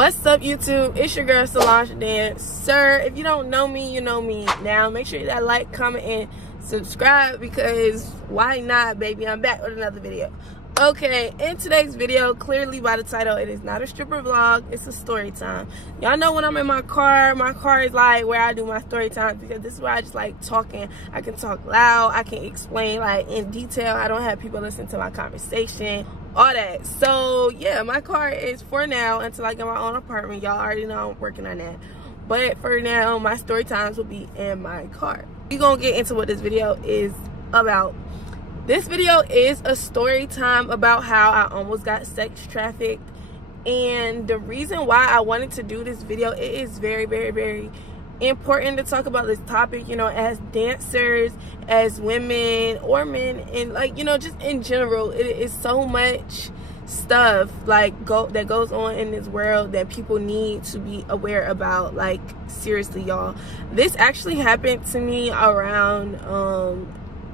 What's up, YouTube? It's your girl Solange Dance. Sir, if you don't know me, you know me now. Make sure you that like, comment, and subscribe, because why not, baby? I'm back with another video. Okay, in today's video, clearly by the title, it is not a stripper vlog, it's a story time. Y'all know when I'm in my car is like where I do my story time, because this is where I just like talking. I can talk loud, I can explain like in detail. I don't have people listen to my conversation, all that. So yeah, my car is for now until I get my own apartment. Y'all already know I'm working on that. But for now, my story times will be in my car. We're gonna get into what this video is about. This video is a story time about how I almost got sex trafficked, and the reason why I wanted to do this video, it is very, very, very important to talk about this topic, you know, as dancers, as women or men, and like, you know, just in general. It is so much stuff like that goes on in this world that people need to be aware about. Like, seriously, y'all, this actually happened to me around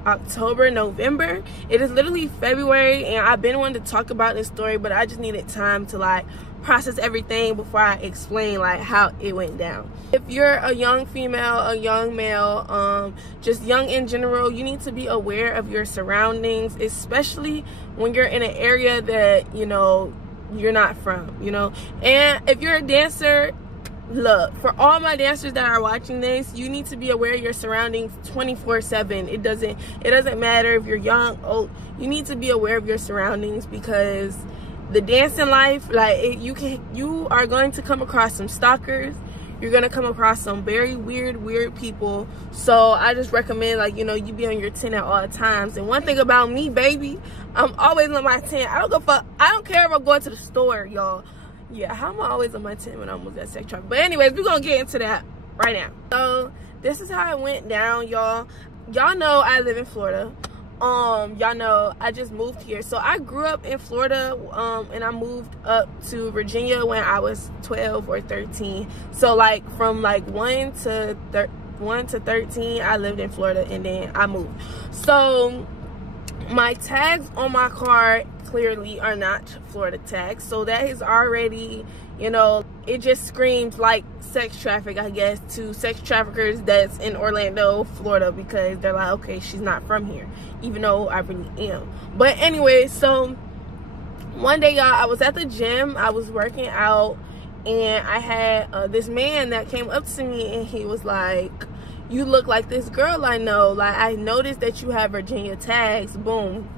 October, November. It is literally February, and I've been wanting to talk about this story, but I just needed time to like process everything before I explain like how it went down. If you're a young female, a young male, just young in general, you need to be aware of your surroundings, especially when you're in an area that, you know, you're not from, you know. And if you're a dancer, look, for all my dancers that are watching this, you need to be aware of your surroundings 24/7. It doesn't matter if you're young, old. You need to be aware of your surroundings, because the dancing life, like, you are going to come across some stalkers. You're gonna come across some very weird people. So I just recommend, like, you know, you be on your 10 at all times. And one thing about me, baby, I'm always on my 10. I don't give a fuck. I don't care if I'm going to the store, y'all. Yeah, how am I always on my 10 when I almost got sex trafficked? But anyways, we're gonna get into that right now. So this is how it went down, y'all. Y'all know I live in Florida. Y'all know I just moved here. So I grew up in Florida, and I moved up to Virginia when I was 12 or 13. So like from like 1 to 13, I lived in Florida, and then I moved. So my tags on my car clearly are not Florida tags, so that is already, you know, it just screams like sex traffic, I guess, to sex traffickers that's in Orlando, Florida, because they're like, okay, she's not from here, even though I really am. But anyway, so one day, y'all, I was at the gym, I was working out, and I had this man that came up to me, and he was like, you look like this girl I know. Like, I noticed that you have Virginia tags. Boom.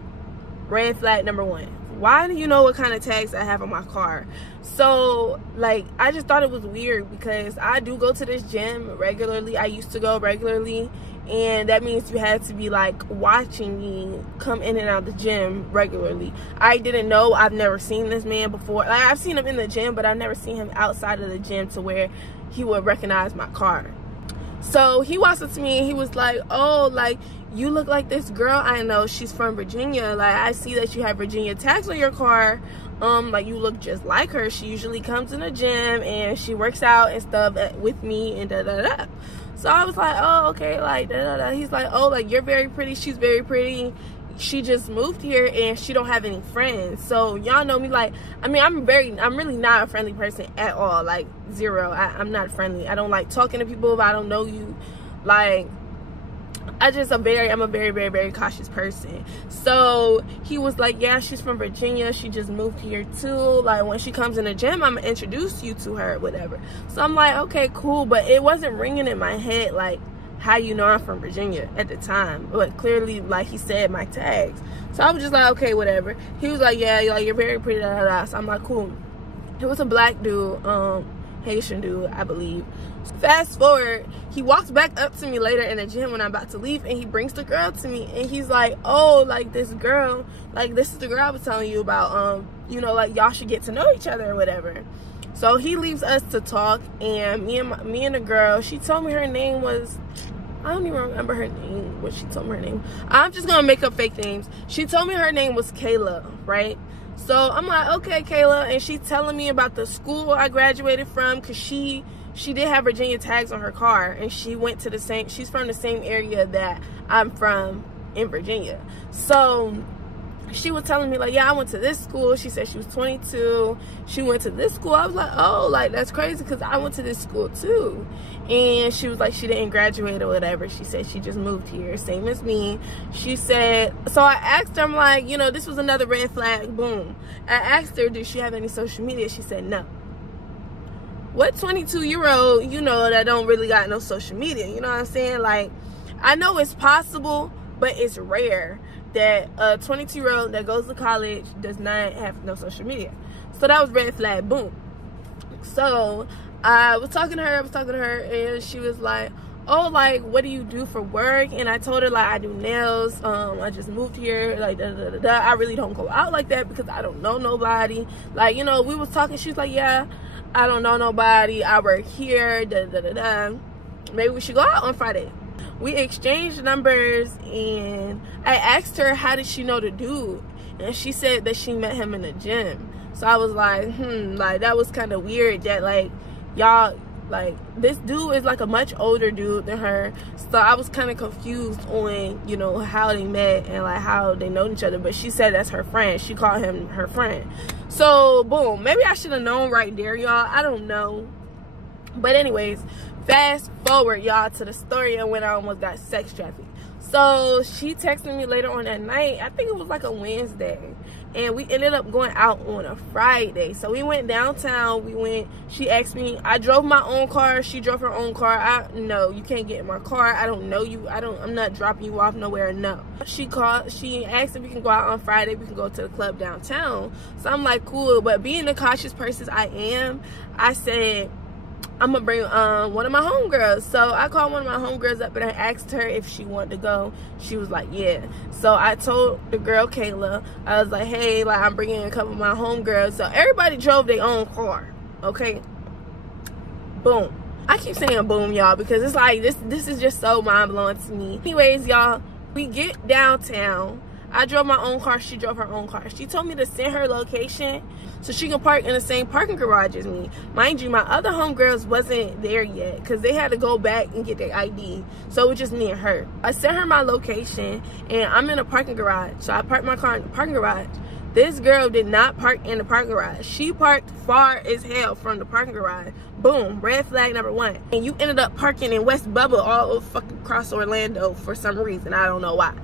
Red flag number 1. Why do you know what kind of tags I have on my car? So, like, I just thought it was weird, because I do go to this gym regularly. I used to go regularly, and that means you had to be like watching me come in and out of the gym regularly. I didn't know. I've never seen this man before. Like, I've seen him in the gym, but I've never seen him outside of the gym to where he would recognize my car. So he walks up to me and he was like, oh, like, you look like this girl I know. She's from Virginia. Like, I see that you have Virginia tags on your car. Like, you look just like her. She usually comes in the gym and she works out and stuff with me and da-da-da. So I was like, oh, okay, like, da-da-da. He's like, oh, like, you're very pretty. She's very pretty. She just moved here and she don't have any friends. So y'all know me, like, I mean, I'm really not a friendly person at all. Like, zero. I'm not friendly. I don't like talking to people if I don't know you. Like, I'm a very, very, very cautious person. So he was like, yeah, she's from Virginia. She just moved here too. Like, when she comes in the gym, I'm gonna introduce you to her, whatever. So I'm like, okay, cool. But it wasn't ringing in my head, like, how you know I'm from Virginia at the time. But clearly, like, he said my tags. So I was just like, okay, whatever. He was like, yeah, you're very pretty, da, da, da. So I'm like, cool. It was a black dude, Haitian dude, I believe. Fast forward, he walks back up to me later in the gym when I'm about to leave, and he brings the girl to me, and he's like, oh, like, this girl, like, this is the girl I was telling you about, you know, like, y'all should get to know each other or whatever. So he leaves us to talk, and me and the girl, she told me her name was, I don't even remember her name, what she told me her name. I'm just gonna make up fake names. She told me her name was Kayla, right? So I'm like, okay, Kayla, and she's telling me about the school I graduated from, because she did have Virginia tags on her car, and she went to she's from the same area that I'm from in Virginia. So she was telling me like, yeah, I went to this school. She said she was 22. She went to this school. I was like, oh, like that's crazy because I went to this school too. And she was like, she didn't graduate or whatever. She said she just moved here, same as me. She said, so I asked her, I'm like, you know, this was another red flag. Boom. I asked her, did she have any social media? She said no. What 22-year-old, you know, that don't really got no social media? You know what I'm saying? Like, I know it's possible, but it's rare that a 22-year-old that goes to college does not have no social media. So that was red flag. Boom. So I was talking to her, and she was like, oh, like, what do you do for work? And I told her, like, I do nails. I just moved here, like, I really don't go out like that because I don't know nobody. Like, you know, we was talking. She was like, yeah, I don't know nobody. I work here, Maybe we should go out on Friday. We exchanged numbers, and I asked her, how did she know the dude? And she said that she met him in the gym. So I was like, like, that was kind of weird that, like, y'all, like, this dude is, like, a much older dude than her. So I was kind of confused on, you know, how they met and, like, how they know each other. But she said that's her friend. She called him her friend. So, boom. Maybe I should have known right there, y'all. I don't know. But anyways, fast forward, y'all, to the story of when I almost got sex trafficked. So she texted me later on that night. I think it was like a Wednesday. And we ended up going out on a Friday. So we went downtown. She asked me, I drove my own car. She drove her own car. No, you can't get in my car. I don't know you. I'm not dropping you off nowhere. No. She asked if we can go out on Friday. We can go to the club downtown. So I'm like, cool. But being the cautious person I am, I said, I'm gonna bring one of my homegirls. So I called one of my homegirls up and I asked her if she wanted to go. She was like, yeah. So I told the girl Kayla, I was like, hey, like, I'm bringing a couple of my homegirls. So everybody drove their own car, okay? Boom. I keep saying boom, y'all, because it's like this is just so mind-blowing to me. Anyways, y'all, we get downtown. I drove my own car. She drove her own car. She told me to send her location so she can park in the same parking garage as me. Mind you, my other homegirls wasn't there yet because they had to go back and get their ID. So it was just me and her. I sent her my location, and I'm in a parking garage. So I parked my car in the parking garage. This girl did not park in the parking garage. She parked far as hell from the parking garage. Boom, red flag number one. And you ended up parking in West Bubba all over fucking across Orlando for some reason. I don't know why.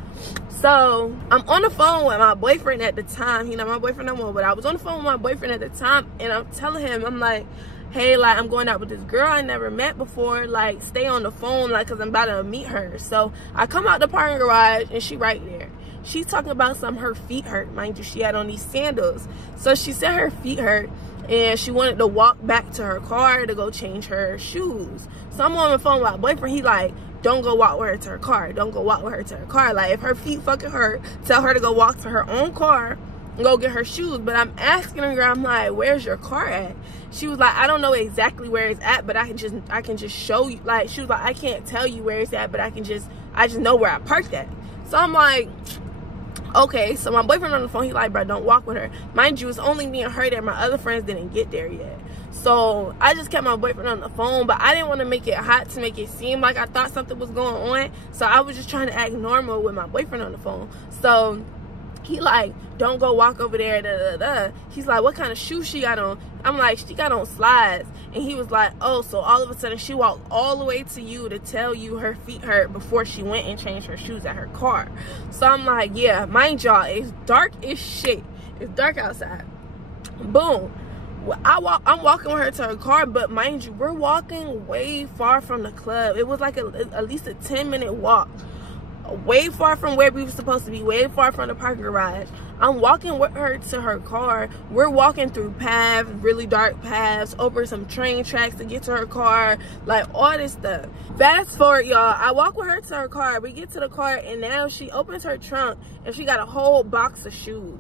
So I'm on the phone with my boyfriend at the time. He's not my boyfriend no more, but I was on the phone with my boyfriend at the time, and I'm telling him, I'm like, hey, like, I'm going out with this girl I never met before. Like, stay on the phone, like, because I'm about to meet her. So I come out the parking garage, and she right there. She's talking about her feet hurt. Mind you, she had on these sandals. So she said her feet hurt, and she wanted to walk back to her car to go change her shoes. So I'm on the phone with my boyfriend. He like, don't go walk with her to her car. Don't go walk with her to her car. Like, if her feet fucking hurt, tell her to go walk to her own car and go get her shoes. But I'm asking her, I'm like, where's your car at? She was like, I don't know exactly where it's at, but I can just show you. Like, she was like, I can't tell you where it's at, but I just know where I parked at. So I'm like, okay. So my boyfriend on the phone, he like, bro, don't walk with her. Mind you, it's only me and her there. My other friends didn't get there yet. So I just kept my boyfriend on the phone, but I didn't want to make it hot to make it seem like I thought something was going on. So I was just trying to act normal with my boyfriend on the phone. So he like, don't go walk over there, He's like, what kind of shoes she got on? I'm like, she got on slides. And he was like, oh, so all of a sudden she walked all the way to you to tell you her feet hurt before she went and changed her shoes at her car. So I'm like, yeah, mind y'all, it's dark as shit. It's dark outside. Boom. I'm walking with her to her car, but mind you, we're walking way far from the club. It was like at least a 10-minute walk. Way far from where we were supposed to be, way far from the parking garage. I'm walking with her to her car. We're walking through paths, really dark paths, over some train tracks to get to her car, like all this stuff. Fast forward, y'all. I walk with her to her car. We get to the car, and now she opens her trunk, and she got a whole box of shoes.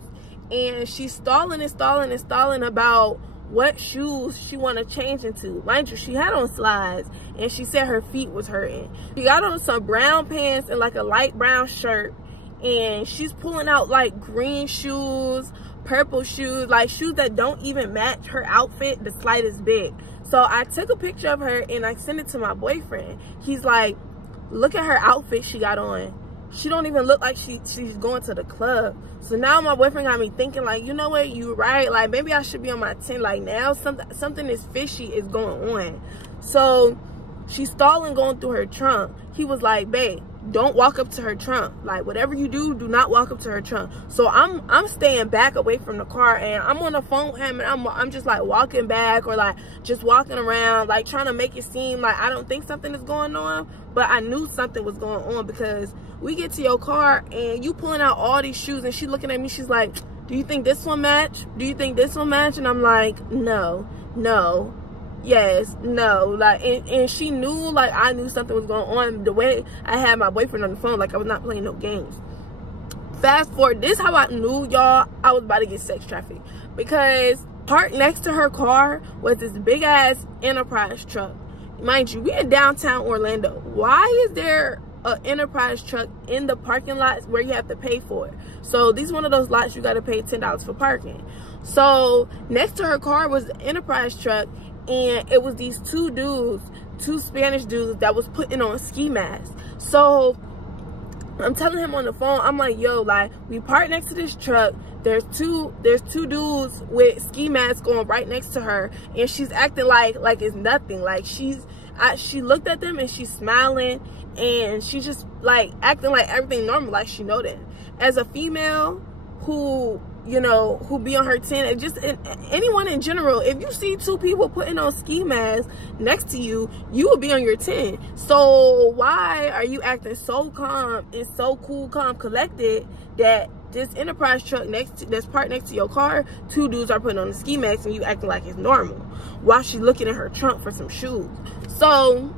And she's stalling about what shoes she want to change into. Mind you, she had on slides, and she said her feet was hurting. She got on some brown pants and like a light brown shirt, and she's pulling out like green shoes, purple shoes, like shoes that don't even match her outfit the slightest bit. So I took a picture of her and I sent it to my boyfriend. He's like, look at her outfit she got on. she don't even look like she's going to the club. So now my boyfriend got me thinking, like, you know what, you right, like maybe I should be on my 10. Like now something is fishy is going on. So she's stalling going through her trunk. He was like, babe, don't walk up to her trunk. Like whatever you do not walk up to her trunk. So I'm staying back away from the car, and I'm on the phone with him, and I'm just like walking back, or like just walking around, like trying to make it seem like I don't think something is going on, but I knew something was going on, because we get to your car and you pulling out all these shoes, and she looking at me, she's like, do you think this one match? Do you think this one match? And I'm like, no, yes, no. Like, and she knew, like, I knew something was going on the way I had my boyfriend on the phone. Like, I was not playing no games. Fast forward, this is how I knew, y'all, I was about to get sex trafficked, because parked next to her car was this big ass Enterprise truck. Mind you, we in downtown Orlando. Why is there an Enterprise truck in the parking lots where you have to pay for it? So these one of those lots you got to pay $10 for parking. So next to her car was the Enterprise truck, and it was these two Spanish dudes that was putting on ski masks. So I'm telling him on the phone, I'm like, yo, like, we parked next to this truck. There's two dudes with ski masks going right next to her, and she's acting like it's nothing. Like she looked at them and she's smiling, and she's just like acting like everything normal, like she know them. As a female who, you know, who be on her 10, and just anyone in general, if you see two people putting on ski masks next to you, you will be on your 10. So why are you acting so calm and so cool, calm, collected, that this Enterprise truck that's parked next to your car, two dudes are putting on the ski masks, and you acting like it's normal, while she's looking in her trunk for some shoes? So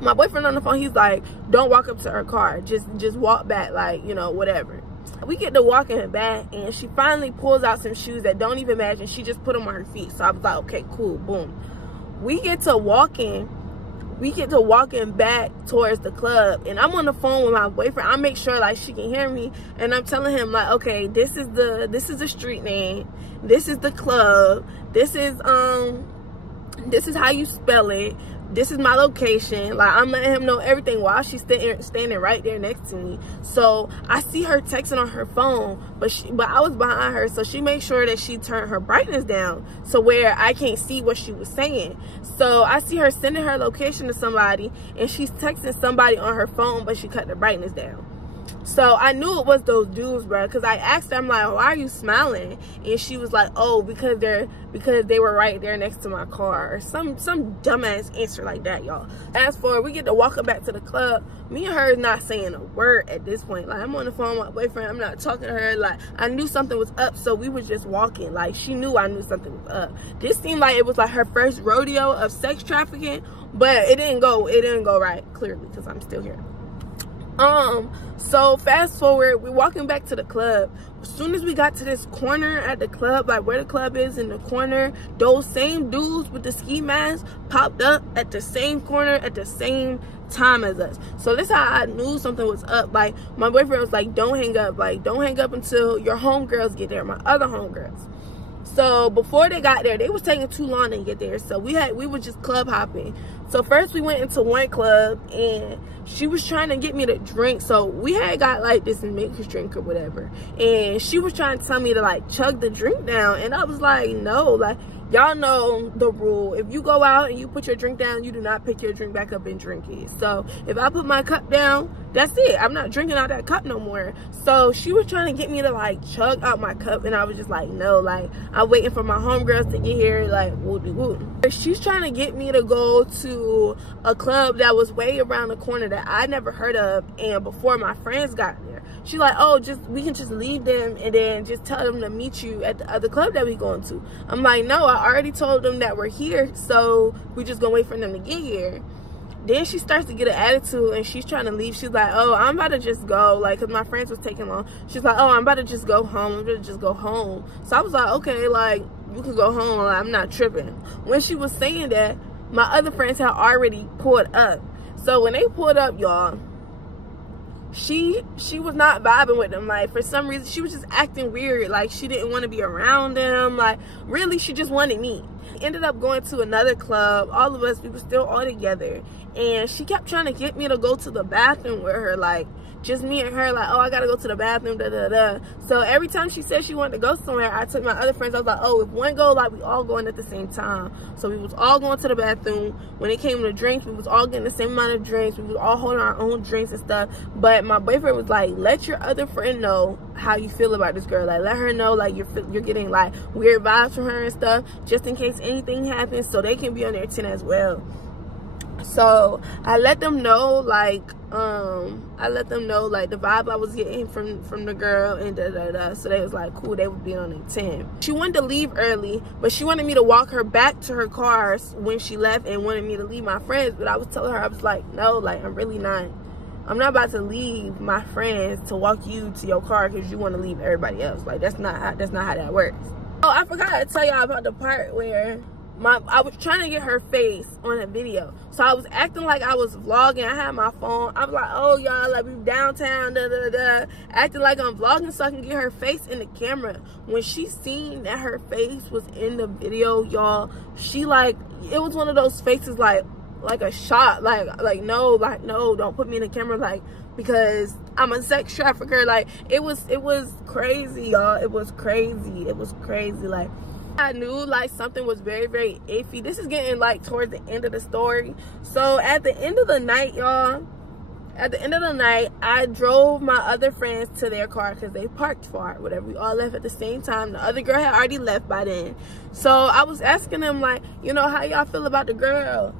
my boyfriend on the phone, he's like, don't walk up to her car, just walk back, like, you know, whatever. We get to walking back, and she finally pulls out some shoes that don't even match, and she just put them on her feet. So I was like, okay, cool, boom. We get to walking back towards the club, and I'm on the phone with my boyfriend. I make sure like she can hear me, and I'm telling him like, okay, this is the street name, this is the club, this is how you spell it, this is my location. Like, I'm letting him know everything while she's standing right there next to me. So I see her texting on her phone, but I was behind her, so she made sure that she turned her brightness down so where I can't see what she was saying. So I see her sending her location to somebody, and she's texting somebody on her phone, but she cut the brightness down. So I knew it was those dudes, bro, because I asked her, I'm like, why are you smiling? And she was like, oh, because they were right there next to my car, or some dumbass answer like that, y'all. As for, we get to walk back to the club, me and her not saying a word at this point. Like, I'm on the phone with my boyfriend, I'm not talking to her. Like, I knew something was up, so we was just walking. Like, she knew I knew something was up. This seemed like it was like her first rodeo of sex trafficking, but it didn't go right, clearly, because I'm still here. So fast forward, we're walking back to the club. As soon as we got to this corner at the club, like where the club is in the corner, those same dudes with the ski masks popped up at the same corner at the same time as us. So this is how I knew something was up. Like, my boyfriend was like, don't hang up, like, don't hang up until your homegirls get there, my other homegirls. So before they got there, they was taking too long to get there. So we were just club hopping. So first we went into one club, and she was trying to get me to drink. So we had got like this mixed drink or whatever, and she was trying to tell me to like chug the drink down, and I was like, no, like, y'all know the rule. If you go out and you put your drink down, you do not pick your drink back up and drink it. So if I put my cup down, that's it. I'm not drinking out that cup no more. So she was trying to get me to like chug out my cup, and I was just like, no, like, I'm waiting for my homegirls to get here, like, woo-de-woo. She's trying to get me to go to a club that was way around the corner that I never heard of, and before my friends got there. She's like, oh, we can just leave them and then just tell them to meet you at the other club that we going to. I'm like, no, I already told them that we're here, so we just gonna wait for them to get here. Then she starts to get an attitude, and she's trying to leave. She's like, oh, I'm about to just go, like, because my friends was taking long. She's like, oh, I'm about to just go home. I'm going to just go home. So I was like, okay, like, you can go home. Like, I'm not tripping. When she was saying that, my other friends had already pulled up. So when they pulled up, y'all, she was not vibing with them. Like, for some reason, she was just acting weird. Like, she didn't want to be around them. Like, really, she just wanted me. Ended up going to another club. All of us, we were still all together, and she kept trying to get me to go to the bathroom with her, like just me and her, like, oh, I gotta go to the bathroom, da da da. So every time she said she wanted to go somewhere, I took my other friends. I was like, oh, if one go, like, we all going at the same time. So we was all going to the bathroom. When it came to drinks, we was all getting the same amount of drinks. We was all holding our own drinks and stuff. But my boyfriend was like, let your other friend know how you feel about this girl. Like, let her know, like, you're getting like weird vibes from her and stuff, just in case anything happens, so they can be on their 10 as well. So I let them know, like, the vibe I was getting from the girl, and da da da. So they was like, cool, they would be on their 10. She wanted to leave early, but she wanted me to walk her back to her car when she left, and wanted me to leave my friends. But I was telling her, I was like, no, like, I'm not about to leave my friends to walk you to your car because you want to leave everybody else. Like, that's not how that works. Oh, I forgot to tell y'all about the part where I was trying to get her face on a video. So I was acting like I was vlogging. I had my phone. I was like, oh, y'all, like, we downtown, da da da, acting like I'm vlogging so I can get her face in the camera. When she seen that her face was in the video, y'all, she, like, it was one of those faces like a shot, like no, don't put me in the camera, like, because I'm a sex trafficker. Like, it was crazy, y'all. It was crazy. Like, I knew, like, something was very, very iffy. This is getting, like, towards the end of the story. So at the end of the night, y'all, I drove my other friends to their car because they parked far, whatever. We all left at the same time. The other girl had already left by then. So I was asking them, like, you know, how y'all feel about the girl?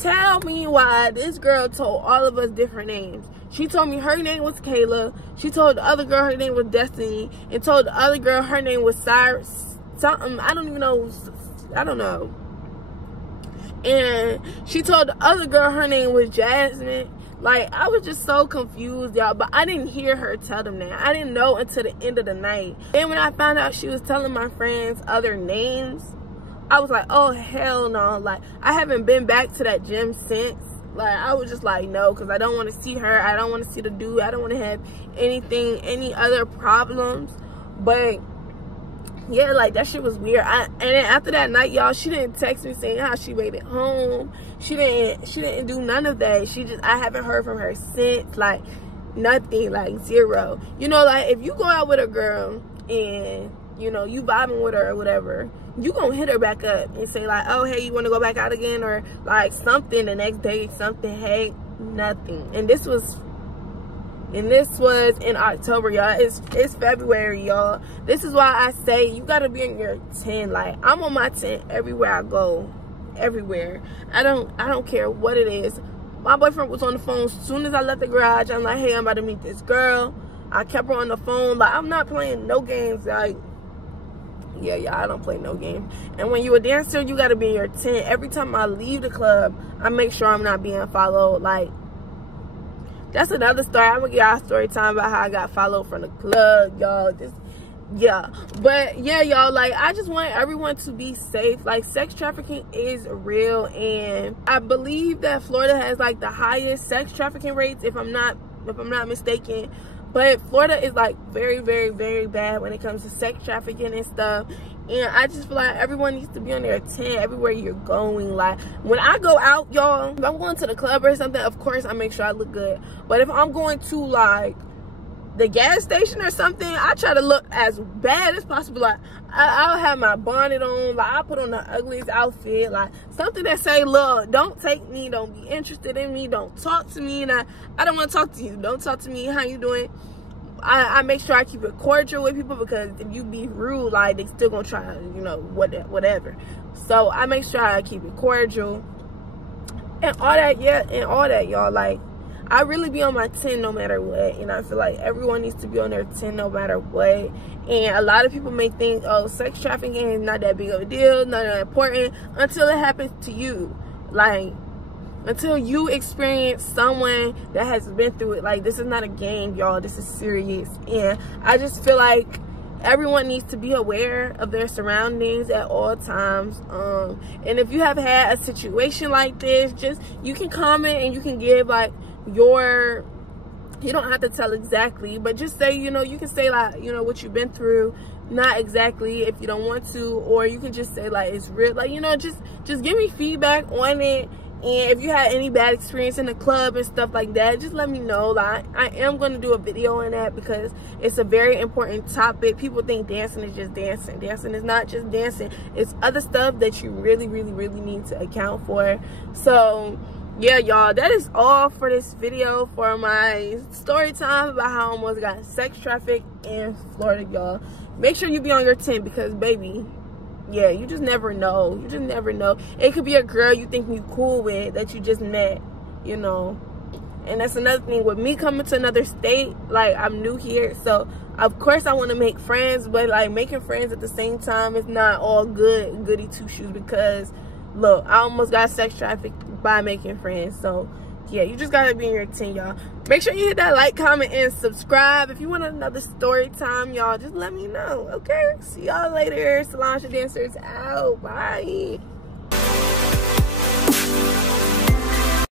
Tell me why this girl told all of us different names. She told me her name was Kayla. She told the other girl her name was Destiny, and told the other girl her name was Cyrus. Something, I don't know. And she told the other girl her name was Jasmine. Like, I was just so confused, y'all. But I didn't hear her tell them that. I didn't know until the end of the night. Then when I found out she was telling my friends other names, I was like, oh, hell no. Like, I haven't been back to that gym since. Like, I was just like, no, because I don't want to see her. I don't want to see the dude. I don't want to have any other problems. But yeah, like, that shit was weird. And then after that night, y'all, she didn't text me saying how she made it home. She didn't do none of that. I haven't heard from her since. Like, nothing, like, zero. You know, like, if you go out with a girl and, you know, you vibing with her or whatever, you gonna hit her back up and say, like, oh, hey, you want to go back out again? Or, like, something the next day, something. Hey, nothing. And this was in October, y'all. It's February, y'all. This is why I say you gotta be in your 10. Like, I'm on my 10 everywhere I go. Everywhere. I don't care what it is. My boyfriend was on the phone as soon as I left the garage. I'm like, hey, I'm about to meet this girl. I kept her on the phone. Like, I'm not playing no games. Like, yeah, I don't play no game. And when you're a dancer, you gotta be in your 10. Every time I leave the club, I make sure I'm not being followed. Like, that's another story. I'm gonna give y'all a story time about how I got followed from the club, y'all. Yeah. But yeah, y'all, like, I just want everyone to be safe. Like, sex trafficking is real, and I believe that Florida has, like, the highest sex trafficking rates, if I'm not mistaken. But Florida is, like, very, very, very bad when it comes to sex trafficking and stuff. And I just feel like everyone needs to be on their 10 everywhere you're going. Like, when I go out, y'all, if I'm going to the club or something, of course I make sure I look good. But if I'm going to, like, the gas station or something, I try to look as bad as possible. Like, I'll have my bonnet on. Like, I put on the ugliest outfit. Like, something that say, look, don't take me, don't be interested in me, don't talk to me. And I don't want to talk to you. Don't talk to me. How you doing? I make sure I keep it cordial with people, because if you be rude, like, they still gonna try, you know, whatever. So I make sure I keep it cordial and all that. Yeah, and all that, y'all. Like, I really be on my 10 no matter what, and I feel like everyone needs to be on their 10 no matter what. And a lot of people may think, oh, sex trafficking is not that big of a deal, not that important, until it happens to you. Like, until you experience someone that has been through it. Like, this is not a game, y'all. This is serious. And I just feel like everyone needs to be aware of their surroundings at all times. And if you have had a situation like this, just, you can comment and you can give, like, you don't have to tell exactly, but just say, you know, you can say, like, you know, what you've been through. Not exactly if you don't want to, or you can just say, like, it's real. Like, you know, just give me feedback on it. And if you had any bad experience in the club and stuff like that, just let me know. Like, I am going to do a video on that because it's a very important topic. People think dancing is just dancing. Dancing is not just dancing. It's other stuff that you really, really, really need to account for. So, yeah, y'all, that is all for this video for my story time about how I almost got sex trafficked in Florida, y'all. Make sure you be on your 10 because, baby, yeah, you just never know. You just never know. It could be a girl you think you cool with that you just met, you know. And that's another thing with me coming to another state. Like, I'm new here, so of course I want to make friends, but like making friends at the same time is not all goody two shoes because look, I almost got sex trafficked by making friends. So yeah, you just gotta be in your 10, y'all. Make sure you hit that like, comment, and subscribe. If you want another story time, y'all, just let me know, okay? See y'all later. Solange Dancers out. Bye.